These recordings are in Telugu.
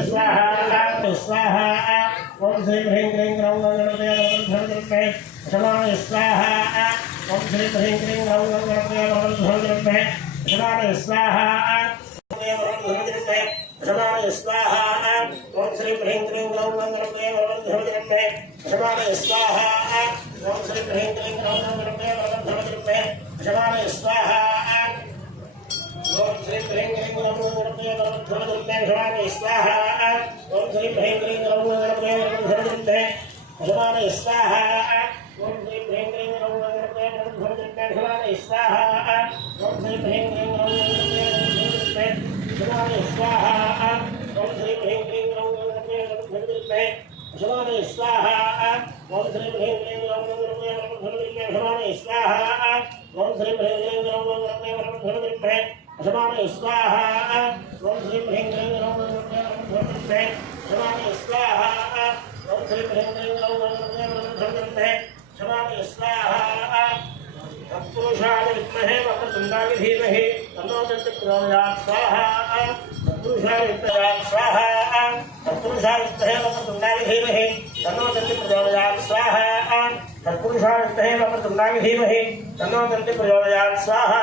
स्वाहा स्वाहा ओम श्री ह्रीं क्लीं ग्रौं गणपते नमः शमाय स्वाहा ओम श्री ह्रीं क्लीं ग्रौं गणपते नमः शमाय स्वाहा शमाय स्वाहा ओम श्री ह्रीं क्लीं ग्रौं गणपते नमः शमाय स्वाहा ओम श्री ह्रीं क्लीं ग्रौं गणपते नमः शमाय स्वाहा ओम श्रीं ह्रीं क्लीं गणपते गणपते गणपते गणपते स्वाहा ओम श्रीं ह्रीं क्लीं गणपते गणपते गणपते गणपते स्वाहा ओम श्रीं ह्रीं क्लीं गणपते गणपते गणपते गणपते स्वाहा ओम श्रीं ह्रीं क्लीं गणपते गणपते गणपते गणपते स्वाहा ओम श्रीं ह्रीं क्लीं गणपते गणपते गणपते गणपते भगवान स्वाहा ओम श्री भैं भैं राम राम राम भगवान स्वाहा ओम श्री भैं भैं राम राम राम भगवान स्वाहा ओम श्री ह्रीं क्लीं ग्रौं गणपते नमः शमाय स्वाहा ओम श्री ह्रीं क्लीं ग्रौं गणपते नमः शमाय स्वाहा तत्पुरुषाय विद्महे वक्रतुण्डाय धीमहि तन्नो दन्ति प्रचोदयात् स्वाहा तत्पुरुषाय विद्महे स्वाहा तत्पुरुषाय विद्महे वक्रतुण्डाय धीमहि तन्नो दन्ति प्रचोदयात् स्वाहा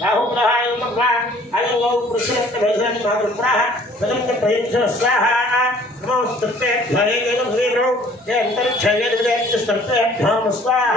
బాహుపునః యోగమా అయోగౌ పురుషస్త వైశాని మహాపుత్రః వదంత ప్రయుంజ స్వాహ నమోస్తుతే భయేన భూమిరౌ జయంతం క్షయేన జయంతం స్వాహ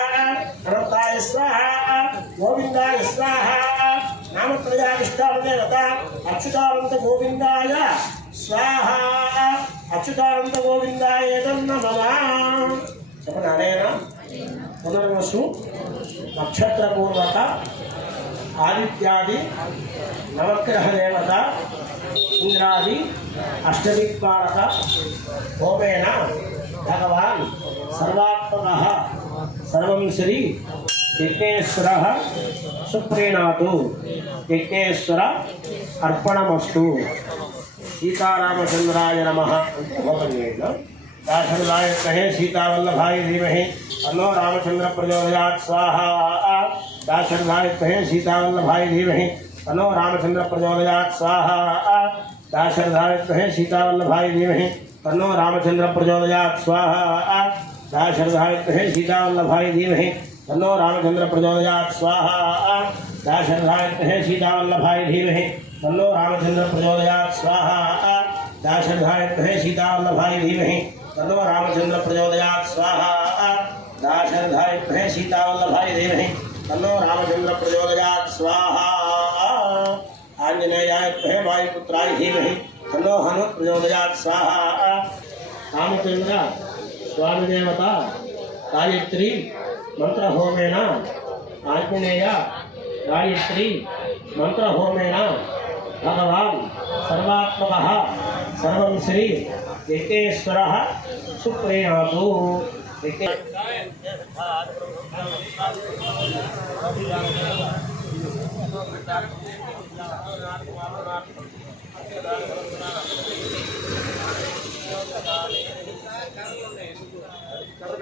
అచ్యుతానంద రథ అచ్యుతానంద గోవిందాయ స్వాహ అచ్యుతానంద గోవిందాయ నమ. చెప్పనారాయణ పునర్వసు నక్షత్రపూర్వక ఆదిత్యాది నవగ్రహ దేవత ఇంద్రాది అష్టదిక్పాలక హోమేన భగవాన్ సర్వాత్మక సర్వం శ్రీ यज्ञेश्वर सुप्रीणातु। यज्ञेश्वर अर्पणमस्तु। सीतारामचंद्राय नम। ಅಂತ ಹೋಗಲಿಲ್ಲ दासरदाय कहे, सीतावल्लभाय धीमहि। रामचंद्र प्रचोदयात् स्वाहा। दासरदाय कहे, सीतावल्लभाय धीमह। अलो रामचंद्र प्रचोदयात् स्वाहा। दासरदाय कहे, सीतावल्लभाय धीमहि। अलो रामचंद्र प्रचोदयात् स्वाहा। दासरदाय कहे, सीतावल्लभाय धीमहे। तनो रामचंद्र प्रचोदयात्। स्वाहा। दाशरथाय सीतावल्लभाय धीमहि। तन्नो रामचंद्र प्रचोदयात्। स्वाहा। दाशरथाय सीतावल्लभाय धीमहि। तन्नो रामचंद्र प्रचोदयात्। स्वाहा। दाशरथाय सीतावल्लभाय धीमहि। तन्नो रामचंद्र प्रचोदयात्। स्वाहा। आंजनेयाय वायुपुत्राय धीमहि। तनो हनु प्रचोदयात्। स्वाहा। रामचंद्र स्वामी देवता कायत्री मंत्रोम आंजनेय गायत्री मंत्रोम भगवान्वात्मक सर्व श्री यकेश्वर सुप्रिया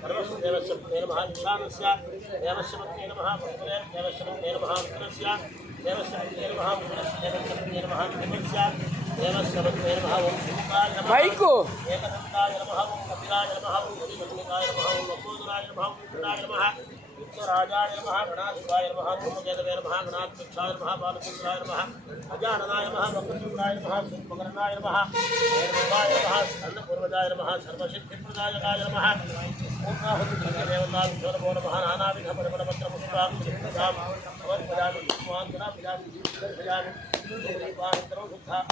మంత్రహోమేన భగవాన్ సర్వాత్మక సర్వం శ్రీ యజ్ఞేశ్వర సుప్రీణాతు యజ్ఞ- మైకు. ఏకదంతాయ నమః ఓం కపిలాయ నమః ఓం హరిమన్నికాయ నమః ఓం లంబోదరాయ నమః ఓం కృష్ణాయ నమః విశ్వరాజాయ నమః గణాధిపాయ నమః ధూమకేతవే నమః గణాధ్యక్షాయ నమః బాలచంద్రాయ నమః అజాననాయ నమః వక్రతుండాయ నమః సుమకరణాయ నమః నిర్మలాయ నమః స్కందపూర్వజాయ నమః సర్వసిద్ధిప్రదాయకాయ నమః పూర్ణాహుతిదేవతాభ్యో నమో నమః నానావిధ పరిమళపత్రపుష్పాం సమర్పయామి పుష్పాంతరాపయామి దర్శయామి దీపానంతరం శుద్ధ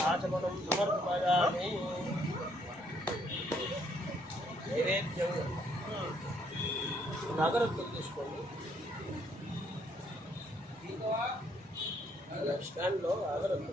ఆచమనం సమర్పయామి నైవేద్యం నగరత్వం తీసుకోండి స్టాండ్లో అగరత్వం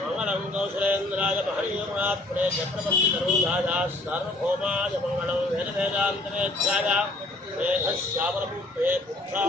मंगलंगौशरेन्द्राय महणीयमात्रे चक्रवर्तितरोधाय सार्वभौमाय मङ्गलं वेदवेदान्तवेद्याय मेघश्यामलरूपे पुरुषां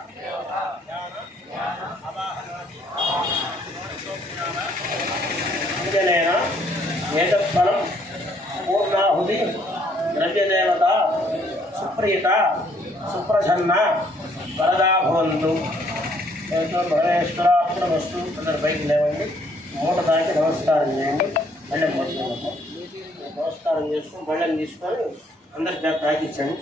ఏతత్ఫలం పూర్ణాహుతి ద్రవ్యదేవత సుప్రీత సుప్రసన్న వరదా భవంతు భువనేశ్వరాత్మస్తు అందరు బయట లేవండి. మూట దాకి నమస్కారం చేయండి. మళ్ళీ మొదలు నమస్కారం చేసుకుని బళ్ళని తీసుకొని అందరి చేత తాకిచ్చండి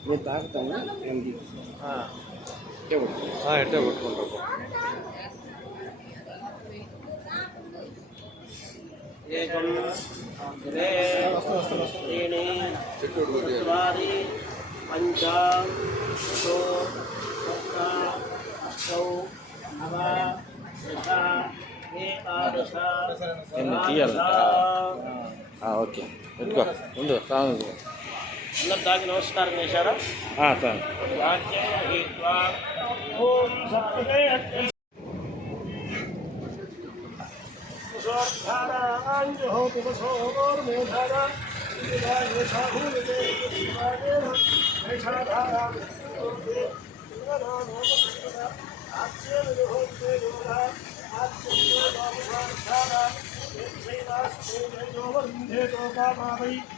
నేను తాగుతాను నేను ఎట్టే కొట్టుకుంటాం ఓకే. పెట్టుకో ముందు చత్వారి लद्दाख नमस्कार इशारा हाँ सर ोपावै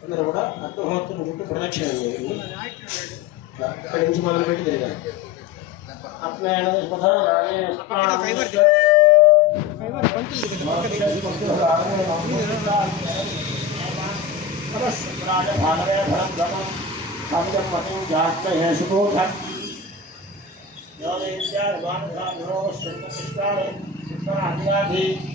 పూర్ణాహుతిముహూర్తः ముహూర్తోస్తు ముహూర్తకాలే సుందరీనాం నవానాం గ్రహాణాం అత్యంతానుకూల్యతావరసిద్ధిరస్తు అర్జన్మముక్తిస్తాः ముక్తిస్తాः నిరస్తంగముక్తిస్తాः దేవధవిద ప్రాసాభీः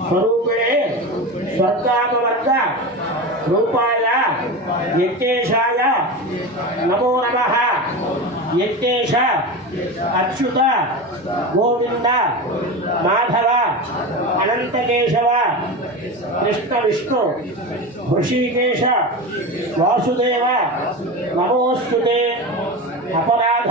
స్వరూపిణే స్వర్గాపవర్గ రూపాయ యజ్ఞేశాయ నమో నమ. యజ్ఞేశ అచ్యుత గోవింద మాధవ అనంతకేశవ కృష్ణ విష్ణు హృషికేశ వాసుదేవ నమోస్తుతే అపరాధ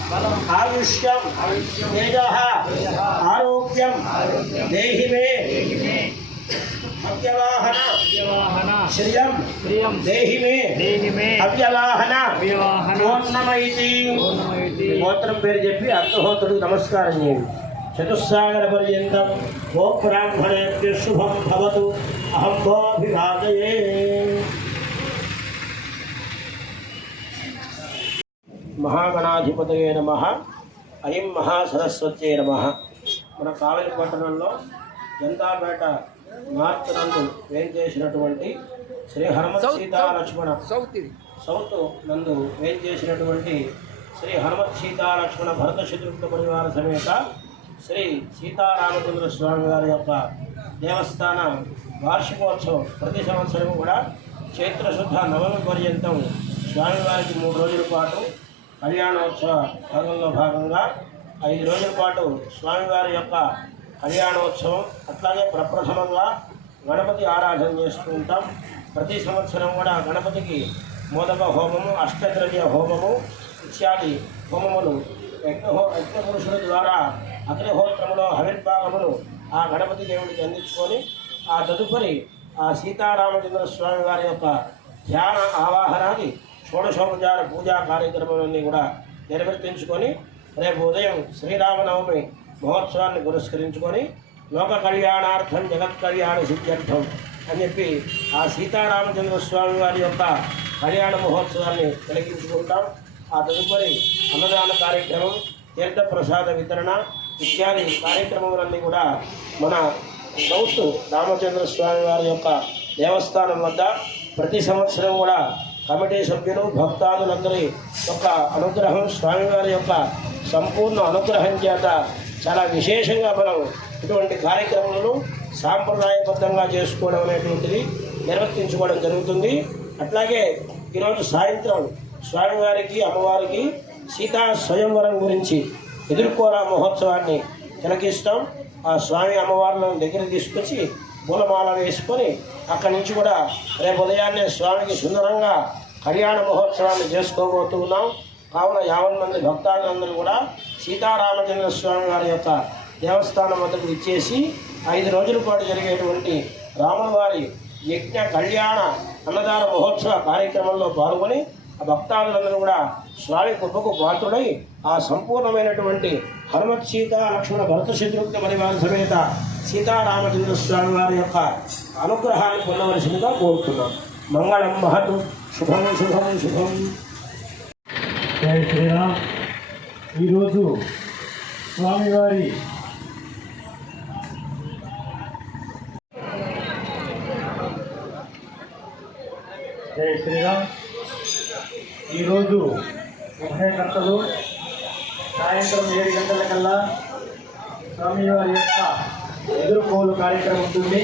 ఆయుష్యం తేజ ఆరోగ్యం దేహి మే అవ్యవాహన శ్రియం దేహి మే అవ్యవాహన పూర్ణమైతి గోత్రం పేరు చెప్పి అగ్నిహోత్రుడికి నమస్కారం చేయండి చతుస్సాగర పర్యంతం ఓ బ్రాహ్మణేభ్య శుభం భవతు అహం భోభివాదయే మహాగణాధిపతయే నమ. అయం మహాసరస్వత్యే నమ. మన కావలి పట్టణంలో జంతాపేట నార్త్ నందు వేంచేసినటువంటి శ్రీ హనుమత్ సీతా లక్ష్మణ సౌత్ నందు వేంచేసినటువంటి శ్రీ హనుమత్ సీతాలక్ష్మణ భరత శత్రుఘ్న పరివార సమేత శ్రీ సీతారామచంద్ర స్వామి వారి యొక్క దేవస్థాన వార్షికోత్సవం ప్రతి సంవత్సరం కూడా చైత్రశుద్ధ నవమి పర్యంతం స్వామివారికి మూడు రోజుల పాటు కళ్యాణోత్సవ భాగంలో భాగంగా ఐదు రోజుల పాటు స్వామివారి యొక్క కళ్యాణోత్సవం అట్లాగే ప్రప్రథమంగా గణపతి ఆరాధన చేసుకుంటాం ప్రతి సంవత్సరం కూడా గణపతికి మోదక హోమము అష్టద్రవ్య హోమము ఇత్యాది హోమములు యజ్ఞహో యజ్ఞపురుషుల ద్వారా అగ్నిహోత్రములో హవిర్భాగములు ఆ గణపతి దేవుడికి అందించుకొని ఆ తదుపరి ఆ సీతారామచంద్ర స్వామి వారి యొక్క ధ్యాన ఆవాహనాన్ని షోడశోపచార పూజా కార్యక్రమాలన్నీ కూడా నిర్వర్తించుకొని రేపు ఉదయం శ్రీరామనవమి మహోత్సవాన్ని పురస్కరించుకొని లోక కళ్యాణార్థం జగత్ కళ్యాణ సిద్ధ్యర్థం అని చెప్పి ఆ సీతారామచంద్ర స్వామి వారి యొక్క కళ్యాణ మహోత్సవాన్ని కలిగించుకుంటాం ఆ తదుపరి అన్నదాన కార్యక్రమం తీర్థప్రసాద వితరణ ఇత్యాది కార్యక్రమాలన్నీ కూడా మన సౌత్ రామచంద్ర స్వామి వారి యొక్క దేవస్థానం వద్ద ప్రతి సంవత్సరం కూడా కమిటీ సభ్యులు భక్తాదులందరి యొక్క అనుగ్రహం స్వామివారి యొక్క సంపూర్ణ అనుగ్రహం చేత చాలా విశేషంగా మనం ఇటువంటి కార్యక్రమాలను సాంప్రదాయబద్ధంగా చేసుకోవడం అనేటువంటిది నిర్వర్తించుకోవడం జరుగుతుంది. అట్లాగే ఈరోజు సాయంత్రం స్వామివారికి అమ్మవారికి సీతా స్వయంవరం గురించి ఎదుర్కోరా మహోత్సవాన్ని తిలకిస్తాం. ఆ స్వామి అమ్మవారిని దగ్గర తీసుకొచ్చి పూలమాల వేసుకొని అక్కడి నుంచి కూడా రేపు ఉదయాన్నే స్వామికి సుందరంగా కళ్యాణ మహోత్సవాన్ని చేసుకోబోతున్నాం కావున యావన్ మంది భక్తాదులందరూ కూడా సీతారామచంద్ర స్వామి వారి యొక్క దేవస్థానం వద్దకు ఇచ్చేసి ఐదు రోజుల పాటు జరిగేటువంటి రాముల వారి యజ్ఞ కళ్యాణ అన్నదాన మహోత్సవ కార్యక్రమంలో పాల్గొని ఆ భక్తాదులందరూ కూడా స్వామి కృపకు పాత్రుడై ఆ సంపూర్ణమైనటువంటి హనుమత్ సీత లక్ష్మణ భరత శత్రుఘ్న పరివార సమేత సీతారామచంద్ర స్వామి వారి యొక్క అనుగ్రహాన్ని పొందవలసిందిగా కోరుతున్నాం. మంగళం మహతు. శుభం శుభం శుభం. జయ శ్రీరామ్. ఈరోజు స్వామివారి జయ శ్రీరామ్. ఈరోజు ఉభయకర్తలు సాయంత్రం ఏడు గంటల కల్లా స్వామివారి యొక్క ఎదుర్కోలు కార్యక్రమం ఉంటుంది.